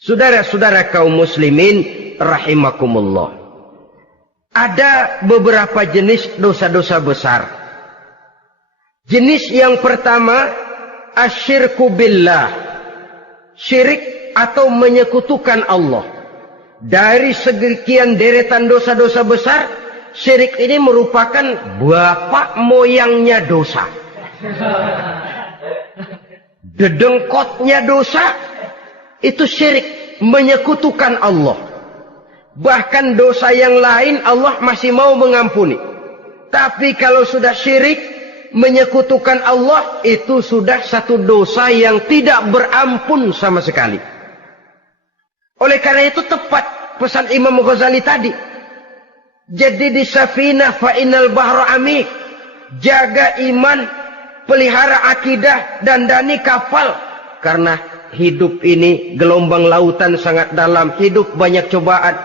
Saudara-saudara kaum muslimin rahimakumullah. Ada beberapa jenis dosa-dosa besar. Jenis yang pertama, asyirku billah. Syirik atau menyekutukan Allah. Dari sekian deretan dosa-dosa besar, syirik ini merupakan bapak moyangnya dosa. Dedengkotnya dosa, itu syirik, menyekutukan Allah. Bahkan dosa yang lain Allah masih mau mengampuni. Tapi kalau sudah syirik, menyekutukan Allah, itu sudah satu dosa yang tidak berampun sama sekali. Oleh karena itu tepat pesan Imam Ghazali tadi. Jadi di safinah fa'inal bahra amik. Jaga iman, pelihara akidah, dandani kapal. Karena hidup ini gelombang lautan sangat dalam. Hidup banyak cobaan.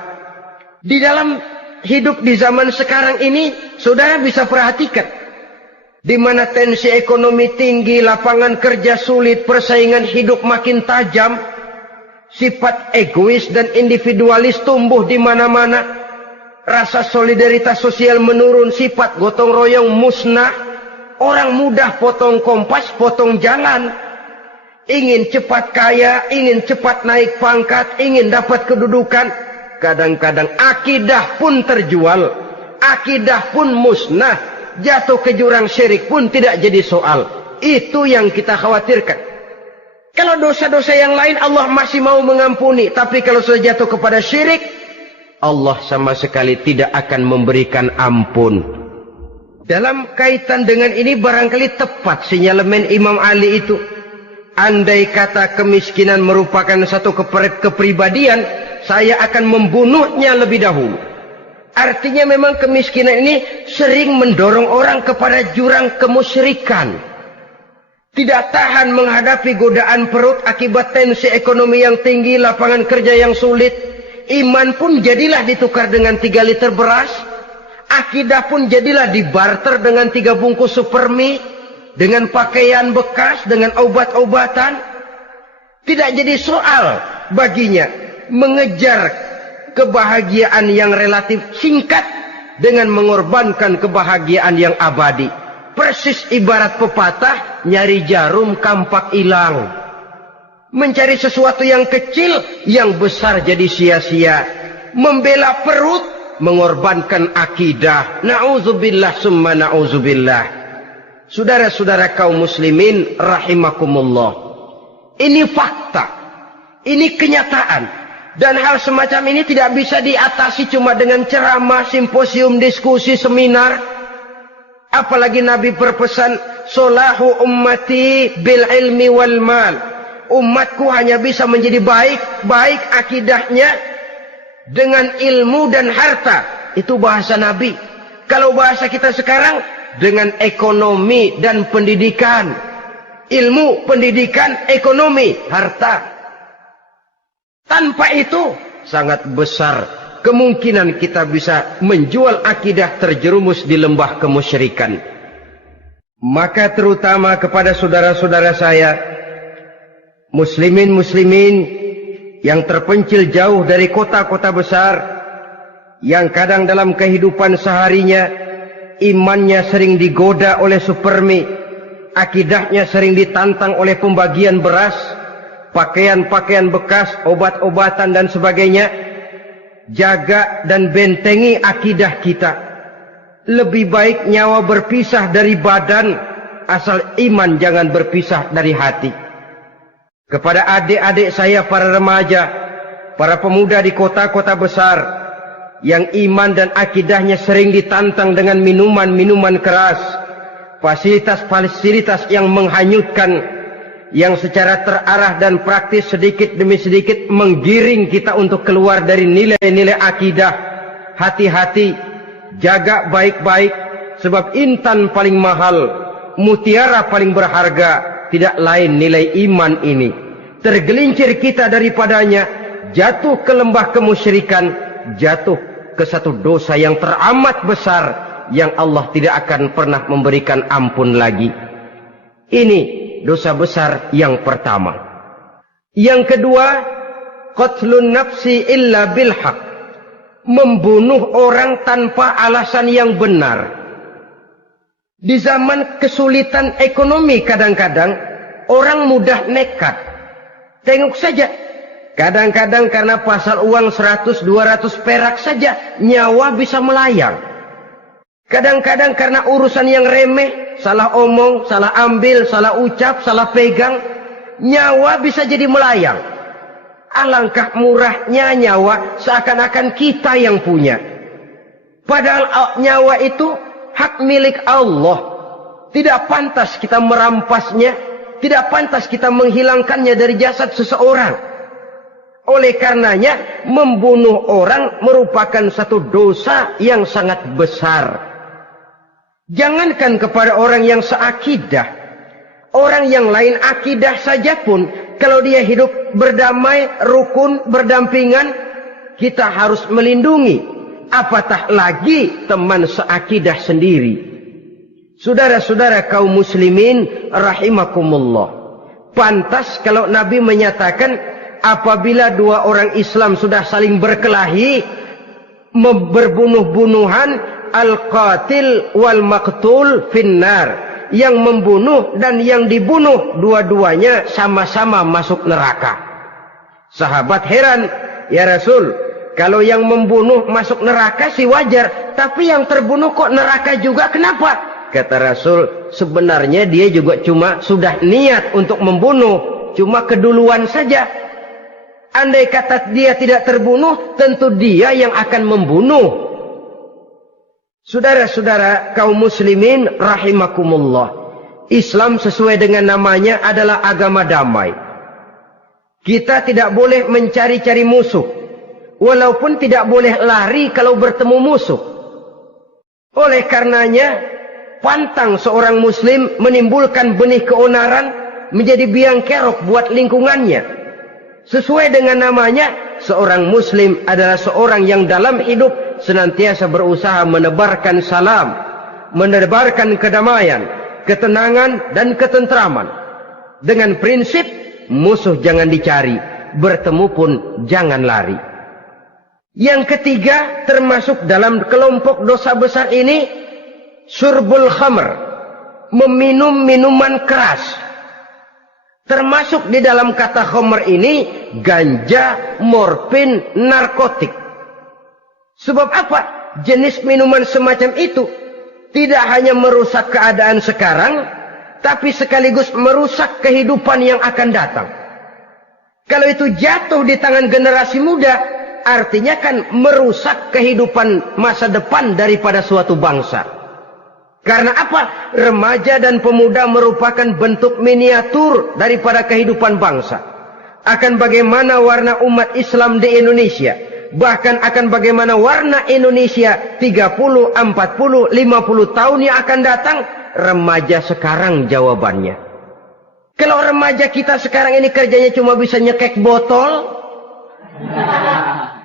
Di dalam hidup di zaman sekarang ini, saudara bisa perhatikan. Di mana tensi ekonomi tinggi, lapangan kerja sulit, persaingan hidup makin tajam. Sifat egois dan individualis tumbuh di mana-mana. Rasa solidaritas sosial menurun, sifat gotong royong musnah. Orang mudah potong kompas, potong jalan. Ingin cepat kaya, ingin cepat naik pangkat, ingin dapat kedudukan. Kadang-kadang akidah pun terjual. Akidah pun musnah. Jatuh ke jurang syirik pun tidak jadi soal. Itu yang kita khawatirkan. Kalau dosa-dosa yang lain Allah masih mau mengampuni. Tapi kalau sudah jatuh kepada syirik, Allah sama sekali tidak akan memberikan ampun. Dalam kaitan dengan ini barangkali tepat sinyalemen Imam Ali itu. Andai kata kemiskinan merupakan satu kepribadian, saya akan membunuhnya lebih dahulu. Artinya memang kemiskinan ini sering mendorong orang kepada jurang kemusyrikan. Tidak tahan menghadapi godaan perut akibat tensi ekonomi yang tinggi, lapangan kerja yang sulit. Iman pun jadilah ditukar dengan 3 liter beras. Akidah pun jadilah dibarter dengan 3 bungkus supermi. Dengan pakaian bekas, dengan obat-obatan. Tidak jadi soal baginya mengejar kebahagiaan yang relatif singkat dengan mengorbankan kebahagiaan yang abadi. Persis ibarat pepatah, nyari jarum kampak hilang. Mencari sesuatu yang kecil, yang besar jadi sia-sia. Membela perut, mengorbankan akidah. Na'udzubillah summa na'udzubillah. Saudara-saudara kaum muslimin rahimakumullah. Ini fakta. Ini kenyataan. Dan hal semacam ini tidak bisa diatasi cuma dengan ceramah, simposium, diskusi, seminar. Apalagi Nabi berpesan, solahu ummati bil ilmi wal mal. Umatku hanya bisa menjadi baik akidahnya dengan ilmu dan harta. Itu bahasa Nabi. Kalau bahasa kita sekarang, dengan ekonomi dan pendidikan. Ilmu, pendidikan, ekonomi, harta. Tanpa itu sangat besar kemungkinan kita bisa menjual akidah terjerumus di lembah kemusyrikan. Maka terutama kepada saudara-saudara saya, muslimin yang terpencil jauh dari kota-kota besar, yang kadang dalam kehidupan seharinya imannya sering digoda oleh supermi, akidahnya sering ditantang oleh pembagian beras, pakaian-pakaian bekas, obat-obatan dan sebagainya. Jaga dan bentengi akidah kita. Lebih baik nyawa berpisah dari badan, asal iman jangan berpisah dari hati. Kepada adik-adik saya para remaja, para pemuda di kota-kota besar, yang iman dan akidahnya sering ditantang dengan minuman-minuman keras, fasilitas-fasilitas yang menghanyutkan, yang secara terarah dan praktis sedikit demi sedikit menggiring kita untuk keluar dari nilai-nilai akidah. Hati-hati, jaga baik-baik, sebab intan paling mahal, mutiara paling berharga, tidak lain nilai iman ini. Tergelincir kita daripadanya, jatuh ke lembah kemusyrikan, jatuh ke satu dosa yang teramat besar, yang Allah tidak akan pernah memberikan ampun lagi. Ini dosa besar yang pertama. Yang kedua, qatlun nafsi illa bil haq. Membunuh orang tanpa alasan yang benar. Di zaman kesulitan ekonomi kadang-kadang orang mudah nekat. Tengok saja. Kadang-kadang karena pasal uang 100-200 perak saja nyawa bisa melayang. Kadang-kadang karena urusan yang remeh, salah omong, salah ambil, salah ucap, salah pegang, nyawa bisa jadi melayang. Alangkah murahnya nyawa seakan-akan kita yang punya. Padahal nyawa itu hak milik Allah. Tidak pantas kita merampasnya, tidak pantas kita menghilangkannya dari jasad seseorang. Oleh karenanya membunuh orang merupakan satu dosa yang sangat besar. Jangankan kepada orang yang seakidah, orang yang lain akidah saja pun, kalau dia hidup berdamai, rukun, berdampingan, kita harus melindungi. Apatah lagi teman seakidah sendiri. Saudara-saudara kaum muslimin rahimakumullah. Pantas kalau Nabi menyatakan apabila dua orang Islam sudah saling berkelahi, berbunuh-bunuhan, al-qatil wal maqtul finnar. Yang membunuh dan yang dibunuh dua-duanya sama-sama masuk neraka. Sahabat heran, ya Rasul, kalau yang membunuh masuk neraka sih wajar, tapi yang terbunuh kok neraka juga, kenapa? Kata Rasul, sebenarnya dia juga cuma sudah niat untuk membunuh, cuma keduluan saja. Andai kata dia tidak terbunuh, tentu dia yang akan membunuh. Saudara-saudara kaum muslimin rahimakumullah. Islam sesuai dengan namanya adalah agama damai. Kita tidak boleh mencari-cari musuh. Walaupun tidak boleh lari kalau bertemu musuh. Oleh karenanya, pantang seorang muslim menimbulkan benih keonaran menjadi biang kerok buat lingkungannya. Sesuai dengan namanya, seorang muslim adalah seorang yang dalam hidup senantiasa berusaha menebarkan salam, menebarkan kedamaian, ketenangan dan ketentraman. Dengan prinsip musuh jangan dicari, bertemu pun jangan lari. Yang ketiga termasuk dalam kelompok dosa besar ini, syurbul khamr, meminum minuman keras. Termasuk di dalam kata khamr ini ganja, morfin, narkotik. Sebab apa? Jenis minuman semacam itu tidak hanya merusak keadaan sekarang, tapi sekaligus merusak kehidupan yang akan datang. Kalau itu jatuh di tangan generasi muda, artinya kan merusak kehidupan masa depan daripada suatu bangsa. Karena apa? Remaja dan pemuda merupakan bentuk miniatur daripada kehidupan bangsa. Akan bagaimana warna umat Islam di Indonesia, bahkan akan bagaimana warna Indonesia 30, 40, 50 tahun yang akan datang, remaja sekarang jawabannya. Kalau remaja kita sekarang ini kerjanya cuma bisa nyekek botol,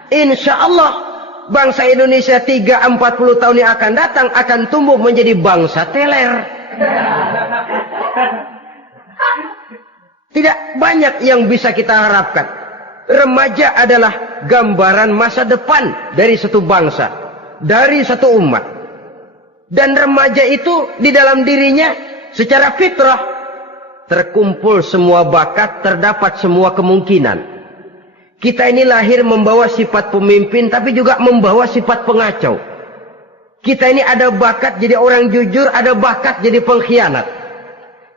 insya Allah bangsa Indonesia 30-40 tahun yang akan datang akan tumbuh menjadi bangsa teler. Tidak banyak yang bisa kita harapkan. Remaja adalah gambaran masa depan dari satu bangsa, dari satu umat. Dan remaja itu di dalam dirinya secara fitrah terkumpul semua bakat, terdapat semua kemungkinan. Kita ini lahir membawa sifat pemimpin, tapi juga membawa sifat pengacau. Kita ini ada bakat jadi orang jujur, ada bakat jadi pengkhianat.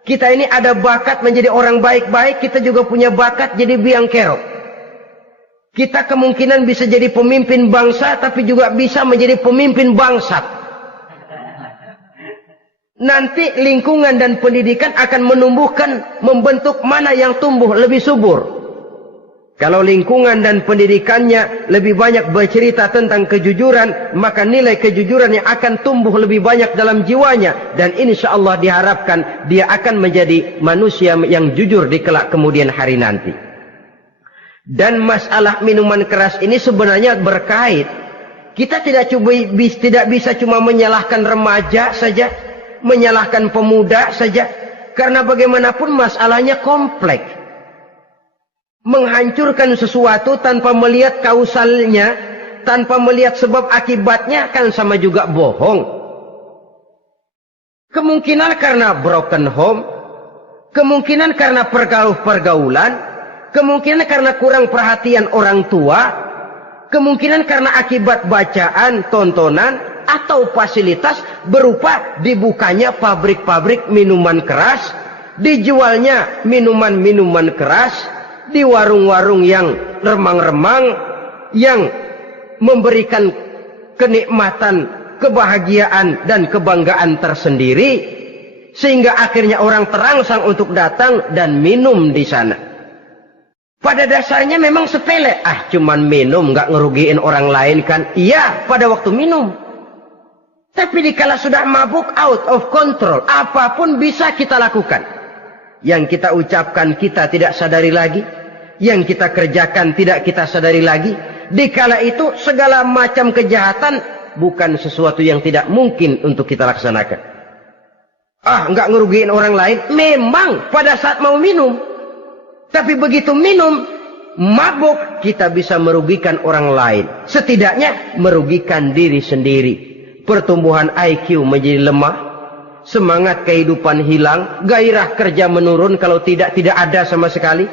Kita ini ada bakat menjadi orang baik-baik, kita juga punya bakat jadi biang kerok. Kita kemungkinan bisa jadi pemimpin bangsa, tapi juga bisa menjadi pemimpin bangsat. Nanti lingkungan dan pendidikan akan menumbuhkan, membentuk mana yang tumbuh lebih subur. Kalau lingkungan dan pendidikannya lebih banyak bercerita tentang kejujuran, maka nilai kejujuran yang akan tumbuh lebih banyak dalam jiwanya. Dan insya Allah diharapkan dia akan menjadi manusia yang jujur di kelak kemudian hari nanti. Dan masalah minuman keras ini sebenarnya berkait. Kita tidak bisa cuma menyalahkan remaja saja, menyalahkan pemuda saja. Karena bagaimanapun masalahnya kompleks. menghancurkan sesuatu tanpa melihat kausalnya, tanpa melihat sebab akibatnya, kan sama juga bohong. Kemungkinan karena broken home, kemungkinan karena pergaulan, kemungkinan karena kurang perhatian orang tua, kemungkinan karena akibat bacaan, tontonan, atau fasilitas berupa dibukanya pabrik-pabrik minuman keras, dijualnya minuman-minuman keras, di warung-warung yang remang-remang, yang memberikan kenikmatan, kebahagiaan, dan kebanggaan tersendiri, sehingga akhirnya orang terangsang untuk datang dan minum di sana. Pada dasarnya memang sepele, cuman minum, nggak ngerugiin orang lain kan? Iya, pada waktu minum. Tapi dikala sudah mabuk, out of control, apapun bisa kita lakukan. Yang kita ucapkan kita tidak sadari lagi, yang kita kerjakan tidak kita sadari lagi. Dikala itu segala macam kejahatan bukan sesuatu yang tidak mungkin untuk kita laksanakan. Nggak ngerugiin orang lain, memang pada saat mau minum. Tapi begitu minum, mabuk, kita bisa merugikan orang lain. Setidaknya merugikan diri sendiri. Pertumbuhan IQ menjadi lemah, semangat kehidupan hilang, gairah kerja menurun, kalau tidak ada sama sekali.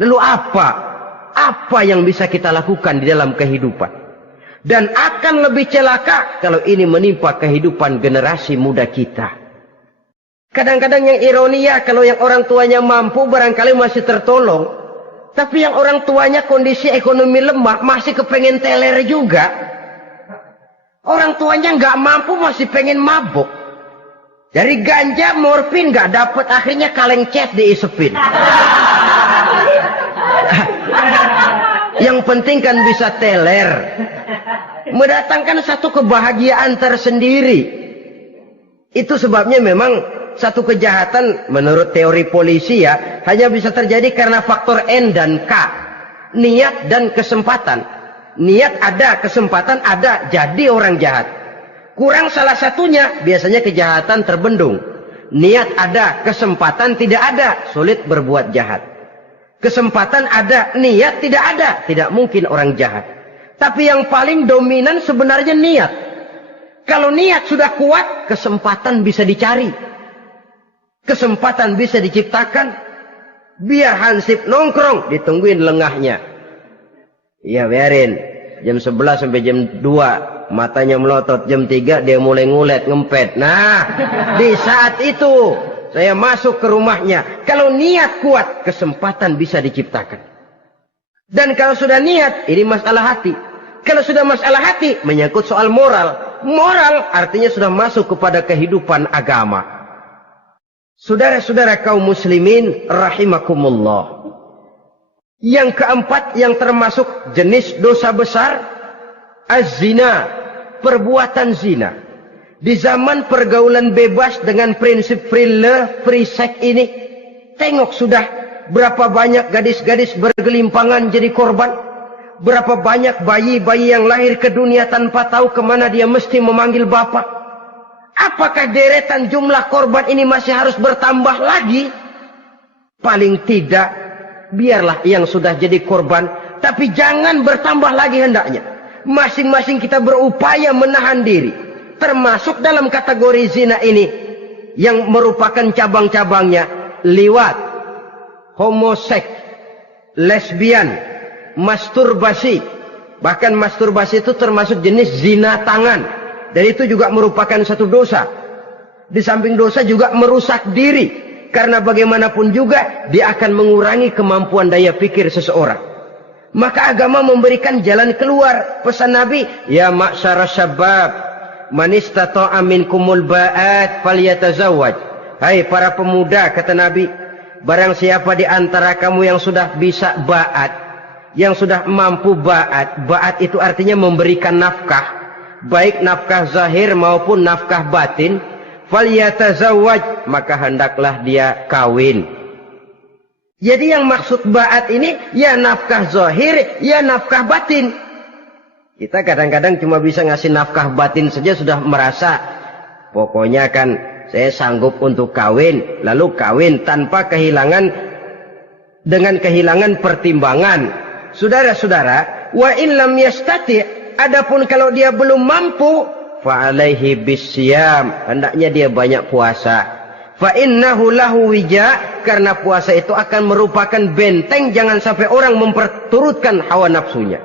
Lalu apa yang bisa kita lakukan di dalam kehidupan? Dan akan lebih celaka kalau ini menimpa kehidupan generasi muda kita. Kadang-kadang yang ironi ya, kalau yang orang tuanya mampu barangkali masih tertolong, tapi yang orang tuanya kondisi ekonomi lemah masih kepengen teler juga. Orang tuanya nggak mampu masih pengen mabuk. Dari ganja, morfin nggak dapat, akhirnya kaleng cat diisepin. Yang penting kan bisa teler, mendatangkan satu kebahagiaan tersendiri. Itu sebabnya memang satu kejahatan menurut teori polisi ya, hanya bisa terjadi karena faktor N dan K, niat dan kesempatan. Niat ada, kesempatan ada, jadi orang jahat. Kurang salah satunya, biasanya kejahatan terbendung. Niat ada, kesempatan tidak ada, sulit berbuat jahat. Kesempatan ada, niat tidak ada, tidak mungkin orang jahat. Tapi yang paling dominan sebenarnya niat. Kalau niat sudah kuat, kesempatan bisa dicari. Kesempatan bisa diciptakan. Biar Hansip nongkrong, ditungguin lengahnya. Iya biarin. Jam 11 sampai jam 2. Matanya melotot. Jam 3 dia mulai ngulet, ngempet. Nah, di saat itu saya masuk ke rumahnya. Kalau niat kuat, kesempatan bisa diciptakan. Dan kalau sudah niat, ini masalah hati. Kalau sudah masalah hati, menyangkut soal moral. Moral artinya sudah masuk kepada kehidupan agama. Saudara-saudara kaum muslimin rahimakumullah. Yang keempat yang termasuk jenis dosa besar, az-zina, perbuatan zina. Di zaman pergaulan bebas dengan prinsip free love, free sex ini, tengok sudah berapa banyak gadis-gadis bergelimpangan jadi korban. Berapa banyak bayi-bayi yang lahir ke dunia tanpa tahu kemana dia mesti memanggil bapak. Apakah deretan jumlah korban ini masih harus bertambah lagi? Paling tidak, biarlah yang sudah jadi korban, tapi jangan bertambah lagi hendaknya. Masing-masing kita berupaya menahan diri. Termasuk dalam kategori zina ini, yang merupakan cabang-cabangnya, liwat, homoseks, lesbian, masturbasi. Bahkan masturbasi itu termasuk jenis zina tangan. Dan itu juga merupakan satu dosa. Di samping dosa juga merusak diri. Karena bagaimanapun juga dia akan mengurangi kemampuan daya pikir seseorang. Maka agama memberikan jalan keluar. Pesan Nabi, ya ma'syara syabab, man istata'a minkumul ba'at falyatazawwaj. Hai para pemuda, kata Nabi, barang siapa di antara kamu yang sudah bisa ba'at, yang sudah mampu ba'at. Ba'at itu artinya memberikan nafkah, baik nafkah zahir maupun nafkah batin. Falyatazawwaj, maka hendaklah dia kawin. Jadi yang maksud ba'at ini ya nafkah zahir, ya nafkah batin. Kita kadang-kadang cuma bisa ngasih nafkah batin saja sudah merasa pokoknya kan saya sanggup untuk kawin, lalu kawin tanpa kehilangan dengan kehilangan pertimbangan. Saudara-saudara, wa in lam yastati, adapun kalau dia belum mampu, fa alaihi bisyam, hendaknya dia banyak puasa. Fa innahu lahu wija, karena puasa itu akan merupakan benteng jangan sampai orang memperturutkan hawa nafsunya.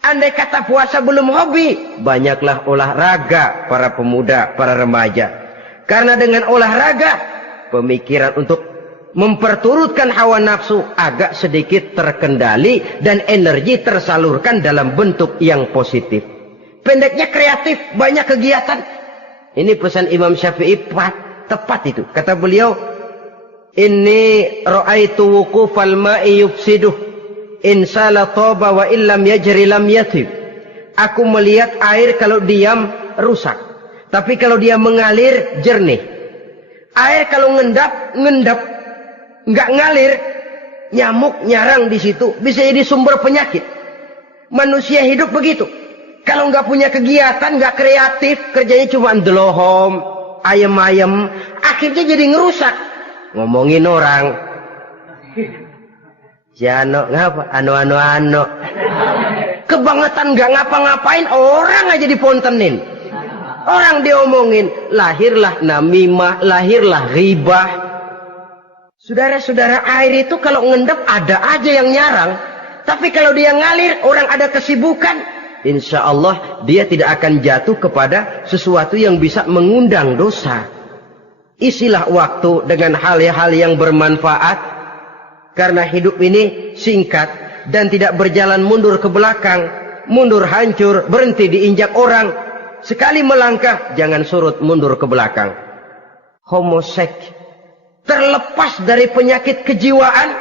Andai kata puasa belum hobi, banyaklah olahraga para pemuda, para remaja. Karena dengan olahraga, pemikiran untuk memperturutkan hawa nafsu agak sedikit terkendali dan energi tersalurkan dalam bentuk yang positif. Pendeknya kreatif, banyak kegiatan. Ini pesan Imam Syafi'i tepat itu. Kata beliau, inni ra'aitu wuqufal ma'i yufsiduh insala toba wa illam yajri lam yatib. Aku melihat air kalau diam rusak, tapi kalau dia mengalir jernih. Air kalau ngendap nggak ngalir, nyamuk nyarang di situ, bisa jadi sumber penyakit. Manusia hidup begitu. Kalau nggak punya kegiatan, nggak kreatif, kerjanya cuma delohom, ayam-ayam, akhirnya jadi ngerusak. Ngomongin orang, si ano ngapa, ano, kebangetan nggak ngapa-ngapain, orang aja dipontenin, orang diomongin, lahirlah namimah, lahirlah ribah. Saudara-saudara, air itu kalau ngendap ada aja yang nyarang, tapi kalau dia ngalir, orang ada kesibukan, insya Allah dia tidak akan jatuh kepada sesuatu yang bisa mengundang dosa. Isilah waktu dengan hal-hal yang bermanfaat, karena hidup ini singkat dan tidak berjalan mundur ke belakang, mundur hancur, berhenti diinjak orang. Sekali melangkah, jangan surut mundur ke belakang. Homoseks, terlepas dari penyakit kejiwaan.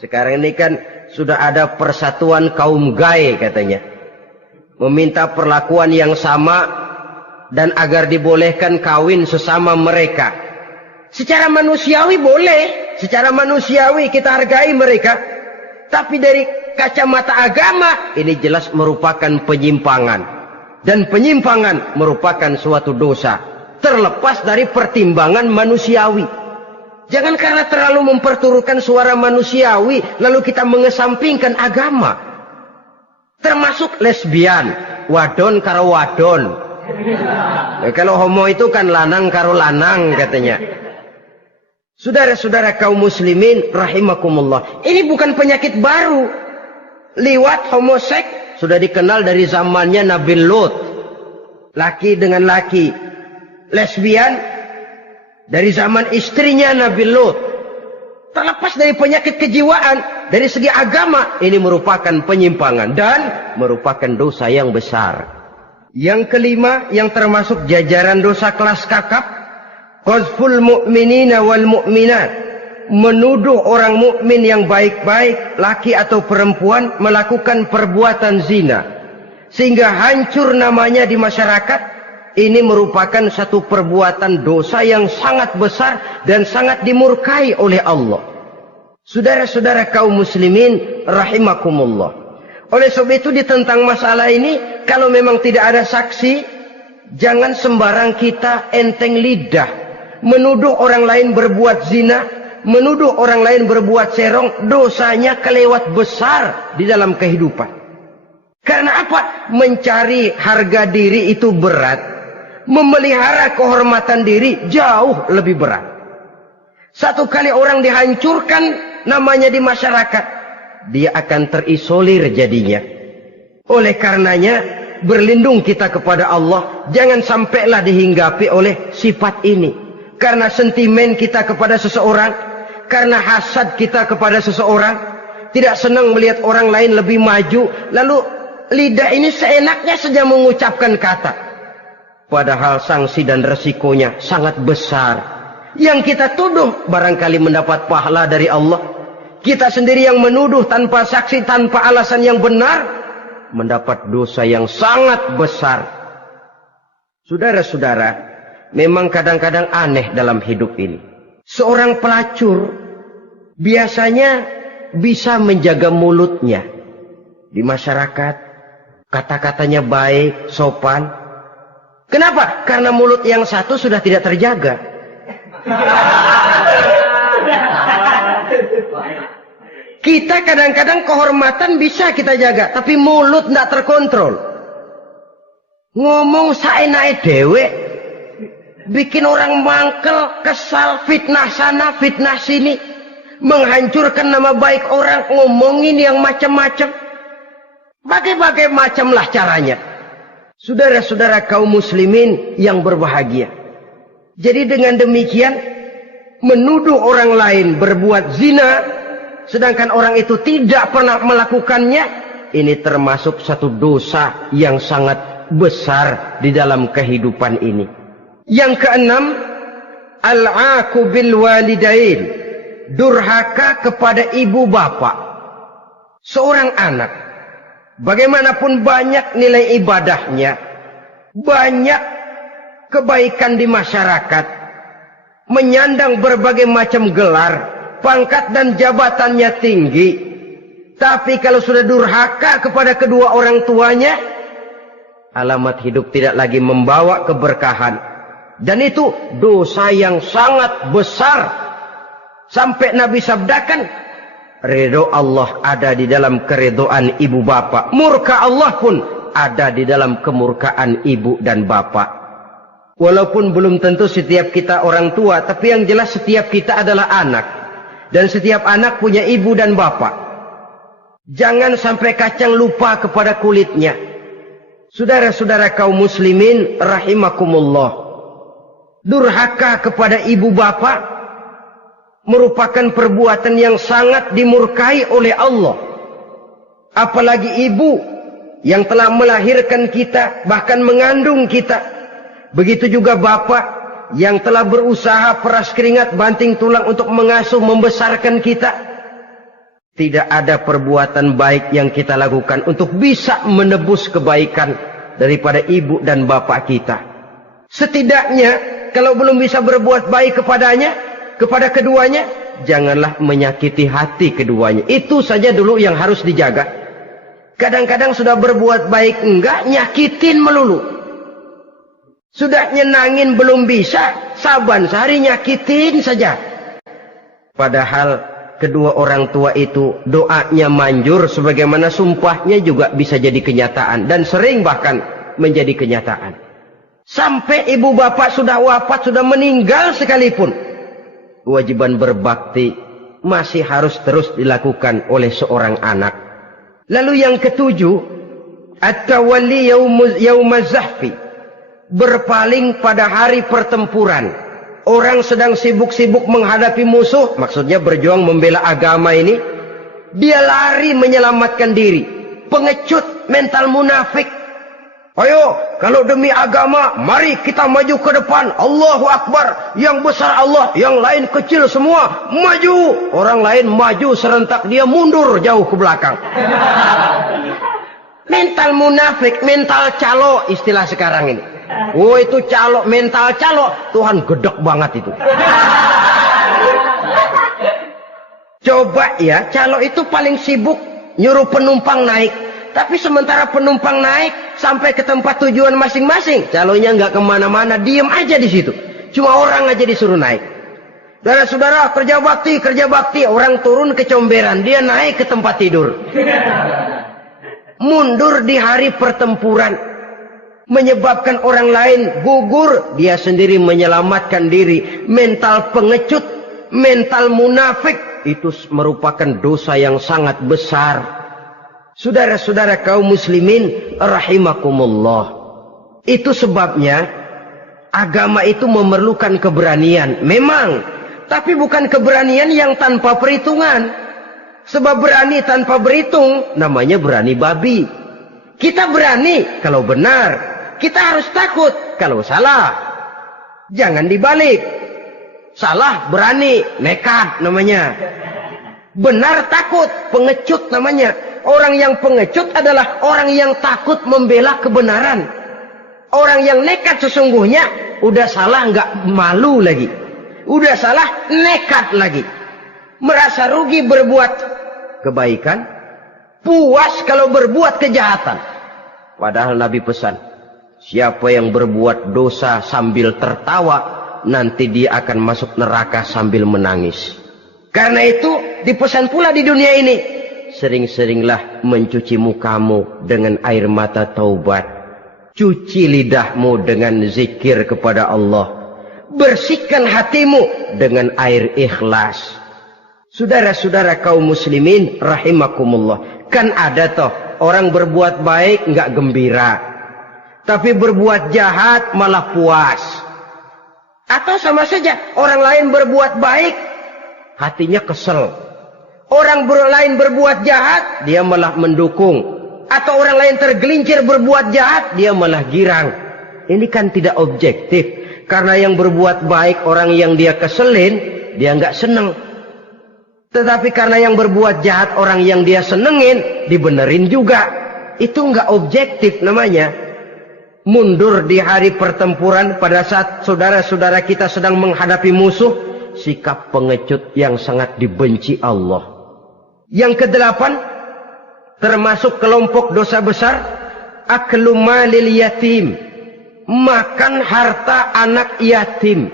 Sekarang ini kan sudah ada persatuan kaum gay katanya, meminta perlakuan yang sama dan agar dibolehkan kawin sesama mereka. Secara manusiawi boleh, secara manusiawi kita hargai mereka, tapi dari kacamata agama ini jelas merupakan penyimpangan, dan penyimpangan merupakan suatu dosa terlepas dari pertimbangan manusiawi. Jangan karena terlalu memperturutkan suara manusiawi lalu kita mengesampingkan agama. Termasuk lesbian, wadon karo wadon. Kalau homo itu kan lanang karo lanang katanya. Saudara-saudara kaum muslimin rahimakumullah, ini bukan penyakit baru. Liwat, homoseks sudah dikenal dari zamannya Nabi Lut, laki dengan laki. Lesbian dari zaman istrinya Nabi Lut. Terlepas dari penyakit kejiwaan, dari segi agama ini merupakan penyimpangan dan merupakan dosa yang besar. Yang kelima, yang termasuk jajaran dosa kelas kakap, qazful mu'minina wal mu'minat, menuduh orang mukmin yang baik-baik, laki atau perempuan, melakukan perbuatan zina sehingga hancur namanya di masyarakat. Ini merupakan satu perbuatan dosa yang sangat besar dan sangat dimurkai oleh Allah. Saudara-saudara kaum muslimin rahimakumullah. Oleh sebab itu tentang masalah ini, kalau memang tidak ada saksi, jangan sembarang kita enteng lidah menuduh orang lain berbuat zina, menuduh orang lain berbuat serong. Dosanya kelewat besar di dalam kehidupan. Karena apa? Mencari harga diri itu berat, memelihara kehormatan diri jauh lebih berat. Satu kali orang dihancurkan namanya di masyarakat, dia akan terisolir jadinya. Oleh karenanya berlindung kita kepada Allah, jangan sampailah dihinggapi oleh sifat ini. Karena sentimen kita kepada seseorang, karena hasad kita kepada seseorang, tidak senang melihat orang lain lebih maju, lalu lidah ini seenaknya saja mengucapkan kata, padahal sanksi dan resikonya sangat besar. Yang kita tuduh barangkali mendapat pahala dari Allah, kita sendiri yang menuduh tanpa saksi, tanpa alasan yang benar, mendapat dosa yang sangat besar. Saudara-saudara, memang kadang-kadang aneh dalam hidup ini. Seorang pelacur biasanya bisa menjaga mulutnya di masyarakat, kata-katanya baik, sopan. Kenapa? Karena mulut yang satu sudah tidak terjaga. Kita kadang-kadang kehormatan bisa kita jaga, tapi mulut tidak terkontrol. Ngomong saenake dewe, bikin orang mangkel, kesal, fitnah sana, fitnah sini, menghancurkan nama baik orang, ngomongin yang macam-macam. Bagai-bagai macamlah caranya. Saudara-saudara kaum muslimin yang berbahagia. Jadi dengan demikian, menuduh orang lain berbuat zina, sedangkan orang itu tidak pernah melakukannya, ini termasuk satu dosa yang sangat besar di dalam kehidupan ini. Yang keenam, al-'aqu bil walidain, durhaka kepada ibu bapak. Seorang anak, bagaimanapun banyak nilai ibadahnya, banyak kebaikan di masyarakat, menyandang berbagai macam gelar, pangkat dan jabatannya tinggi, tapi kalau sudah durhaka kepada kedua orang tuanya, alamat hidup tidak lagi membawa keberkahan. Dan itu dosa yang sangat besar. Sampai Nabi sabdakan, ridho Allah ada di dalam keridhaan ibu bapak, murka Allah pun ada di dalam kemurkaan ibu dan bapak. Walaupun belum tentu setiap kita orang tua, tapi yang jelas setiap kita adalah anak. Dan setiap anak punya ibu dan bapak. Jangan sampai kacang lupa kepada kulitnya. Saudara-saudara kaum muslimin rahimakumullah. Durhaka kepada ibu bapak merupakan perbuatan yang sangat dimurkai oleh Allah. Apalagi ibu yang telah melahirkan kita, bahkan mengandung kita. Begitu juga bapak yang telah berusaha peras keringat banting tulang untuk mengasuh membesarkan kita. Tidak ada perbuatan baik yang kita lakukan untuk bisa menebus kebaikan daripada ibu dan bapak kita. Setidaknya kalau belum bisa berbuat baik kepadanya, kepada keduanya, janganlah menyakiti hati keduanya. Itu saja dulu yang harus dijaga. Kadang-kadang sudah berbuat baik enggak, nyakitin melulu. Sudah nyenangin belum bisa, saban sehari nyakitin saja. Padahal kedua orang tua itu doanya manjur, sebagaimana sumpahnya juga bisa jadi kenyataan. Dan sering bahkan menjadi kenyataan. Sampai ibu bapak sudah wafat, sudah meninggal sekalipun, kewajiban berbakti masih harus terus dilakukan oleh seorang anak. Lalu yang ketujuh, at-tawalli yaumaz zahfi, berpaling pada hari pertempuran. Orang sedang sibuk-sibuk menghadapi musuh, maksudnya berjuang membela agama ini, dia lari menyelamatkan diri. Pengecut, mental munafik. Ayo, kalau demi agama, mari kita maju ke depan. Allahu Akbar, yang besar Allah, yang lain kecil semua, maju. Orang lain maju serentak, dia mundur jauh ke belakang. Mental munafik, mental calo istilah sekarang ini. Oh, itu calo, mental calo. Tuhan gedek banget itu. Coba ya, calo itu paling sibuk nyuruh penumpang naik. Tapi sementara penumpang naik sampai ke tempat tujuan masing-masing, calonya nggak kemana-mana, diem aja di situ. Cuma orang aja disuruh naik. Saudara-saudara, kerja bakti, orang turun kecomberan, dia naik ke tempat tidur. Mundur di hari pertempuran, menyebabkan orang lain gugur, dia sendiri menyelamatkan diri. Mental pengecut, mental munafik, itu merupakan dosa yang sangat besar. Saudara-saudara kaum muslimin rahimakumullah. Itu sebabnya agama itu memerlukan keberanian. Memang, tapi bukan keberanian yang tanpa perhitungan. Sebab berani tanpa berhitung namanya berani babi. Kita berani kalau benar, kita harus takut kalau salah. Jangan dibalik. Salah berani, nekat namanya. Benar takut, pengecut namanya. Orang yang pengecut adalah orang yang takut membela kebenaran. Orang yang nekat sesungguhnya udah salah nggak malu lagi. Udah salah nekat lagi. Merasa rugi berbuat kebaikan, puas kalau berbuat kejahatan. Padahal Nabi pesan, siapa yang berbuat dosa sambil tertawa, nanti dia akan masuk neraka sambil menangis. Karena itu dipesan pula di dunia ini, sering-seringlah mencuci mukamu dengan air mata taubat. Cuci lidahmu dengan zikir kepada Allah. Bersihkan hatimu dengan air ikhlas. Saudara-saudara kaum muslimin rahimakumullah. Kan ada toh orang berbuat baik nggak gembira. Tapi berbuat jahat malah puas. Atau sama saja orang lain berbuat baik hatinya kesel. Orang lain berbuat jahat dia malah mendukung. Atau orang lain tergelincir berbuat jahat dia malah girang. Ini kan tidak objektif. Karena yang berbuat baik orang yang dia keselin dia nggak seneng. Tetapi karena yang berbuat jahat orang yang dia senengin dibenerin juga. Itu nggak objektif namanya. Mundur di hari pertempuran pada saat saudara-saudara kita sedang menghadapi musuh. Sikap pengecut yang sangat dibenci Allah. Yang kedelapan, termasuk kelompok dosa besar, aklu malil yatim. Makan harta anak yatim.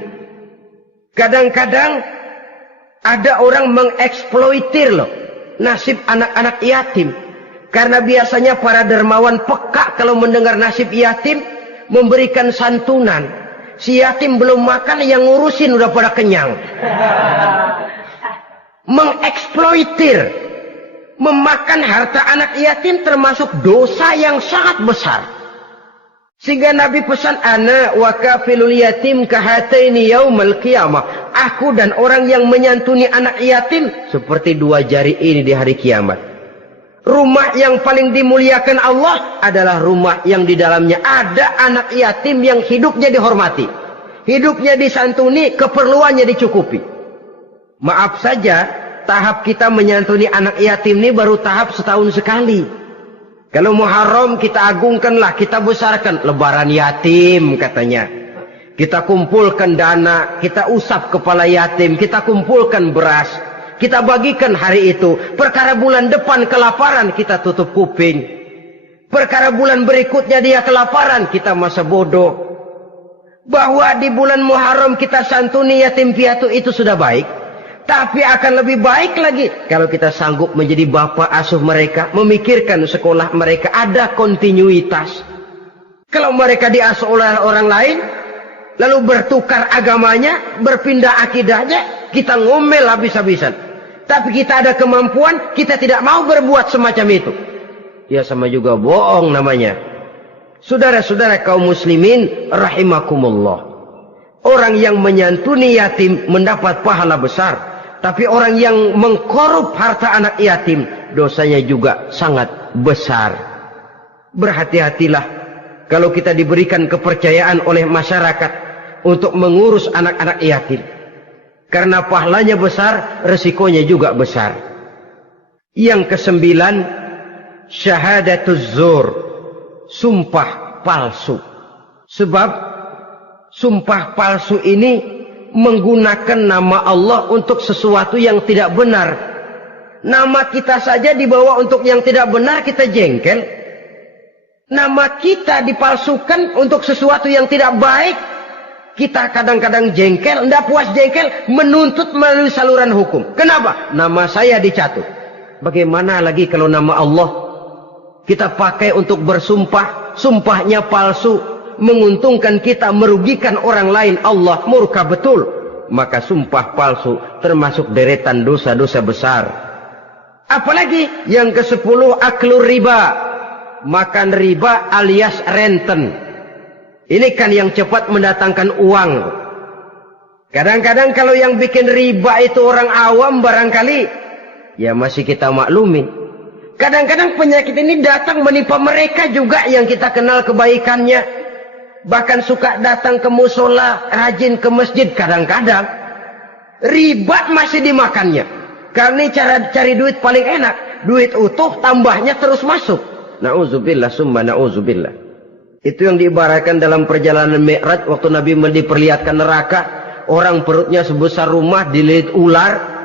Kadang-kadang ada orang mengeksploitir loh nasib anak-anak yatim. Karena biasanya para dermawan peka kalau mendengar nasib yatim memberikan santunan. Si yatim belum makan yang ngurusin udah pada kenyang. Mengeksploitir. Memakan harta anak yatim termasuk dosa yang sangat besar. Sehingga Nabi pesan, ana wa kafilul yatim kahataini yaumal qiyamah. Aku dan orang yang menyantuni anak yatim seperti dua jari ini di hari kiamat. Rumah yang paling dimuliakan Allah adalah rumah yang di dalamnya ada anak yatim yang hidupnya dihormati. Hidupnya disantuni, keperluannya dicukupi. Maaf saja, tahap kita menyantuni anak yatim ini baru tahap setahun sekali. Kalau Muharram kita agungkanlah, kita besarkan. Lebaran yatim katanya. Kita kumpulkan dana, kita usap kepala yatim, kita kumpulkan beras. Kita bagikan hari itu. Perkara bulan depan kelaparan, kita tutup kuping. Perkara bulan berikutnya dia kelaparan, kita masa bodoh. Bahwa di bulan Muharram kita santuni yatim piatu itu sudah baik. Tapi akan lebih baik lagi kalau kita sanggup menjadi bapak asuh mereka, memikirkan sekolah mereka ada kontinuitas. Kalau mereka diasuh oleh orang lain, lalu bertukar agamanya, berpindah akidahnya, kita ngomel habis-habisan. Tapi kita ada kemampuan, kita tidak mau berbuat semacam itu. Ya sama juga bohong namanya. Saudara-saudara kaum muslimin rahimakumullah. Orang yang menyantuni yatim mendapat pahala besar. Tapi orang yang mengkorup harta anak yatim, dosanya juga sangat besar. Berhati-hatilah kalau kita diberikan kepercayaan oleh masyarakat untuk mengurus anak-anak yatim. Karena pahalanya besar, resikonya juga besar. Yang kesembilan, syahadatuz zur, sumpah palsu. Sebab sumpah palsu ini menggunakan nama Allah untuk sesuatu yang tidak benar. Nama kita saja dibawa untuk yang tidak benar, kita jengkel. Nama kita dipalsukan untuk sesuatu yang tidak baik, kita kadang-kadang jengkel. Tidak puas jengkel, menuntut melalui saluran hukum. Kenapa? Nama saya dicatut. Bagaimana lagi kalau nama Allah kita pakai untuk bersumpah, sumpahnya palsu, menguntungkan kita, merugikan orang lain, Allah murka betul. Maka sumpah palsu termasuk deretan dosa-dosa besar. Apalagi yang ke-10, aklu riba, makan riba alias renten. Ini kan yang cepat mendatangkan uang. Kadang-kadang kalau yang bikin riba itu orang awam barangkali, ya masih kita maklumi. Kadang-kadang penyakit ini datang menimpa mereka juga yang kita kenal kebaikannya. Bahkan suka datang ke musola, rajin ke masjid kadang-kadang. Riba masih dimakannya. Karena ini cara cari duit paling enak. Duit utuh, tambahnya terus masuk. Na'udzubillah, summa na'udzubillah. Itu yang diibaratkan dalam perjalanan Mi'raj. Waktu Nabi diperlihatkan neraka. Orang perutnya sebesar rumah, dililit ular.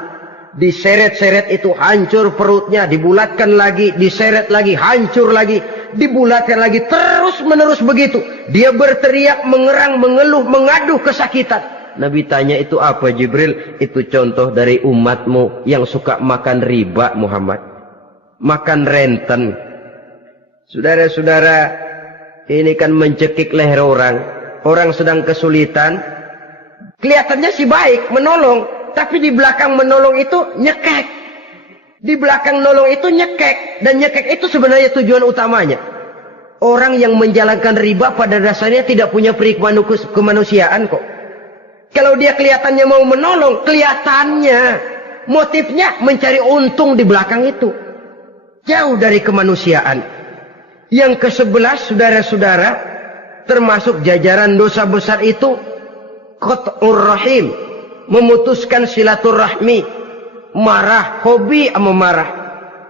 Diseret-seret itu hancur perutnya. Dibulatkan lagi, diseret lagi, hancur lagi. Dibulatkan lagi, terus menerus begitu. Dia berteriak, mengerang, mengeluh, mengaduh kesakitan. Nabi tanya, itu apa Jibril? Itu contoh dari umatmu yang suka makan riba Muhammad. Makan renten. Saudara-saudara, ini kan mencekik leher orang. Orang sedang kesulitan. Kelihatannya sih baik, menolong. Tapi di belakang menolong itu nyekek. Di belakang nolong itu nyekek. Dan nyekek itu sebenarnya tujuan utamanya. Orang yang menjalankan riba pada dasarnya tidak punya peri kemanusiaan kok. Kalau dia kelihatannya mau menolong, kelihatannya motifnya mencari untung di belakang itu. Jauh dari kemanusiaan. Yang ke-11, saudara-saudara, termasuk jajaran dosa besar itu, qat'ur rahim, memutuskan silaturahmi, marah, hobi sama marah.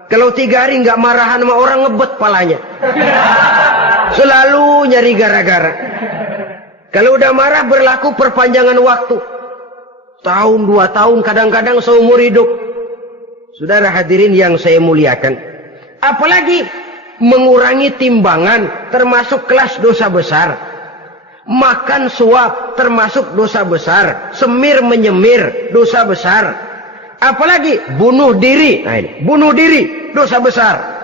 Kalau 3 hari nggak marahan sama orang, ngebet palanya. Selalu nyari gara-gara. Kalau udah marah berlaku perpanjangan waktu. Tahun, 2 tahun, kadang-kadang seumur hidup. Saudara hadirin yang saya muliakan. Apalagi mengurangi timbangan termasuk kelas dosa besar. Makan suap termasuk dosa besar. Semir menyemir dosa besar. Apalagi bunuh diri. Nah ini, bunuh diri dosa besar.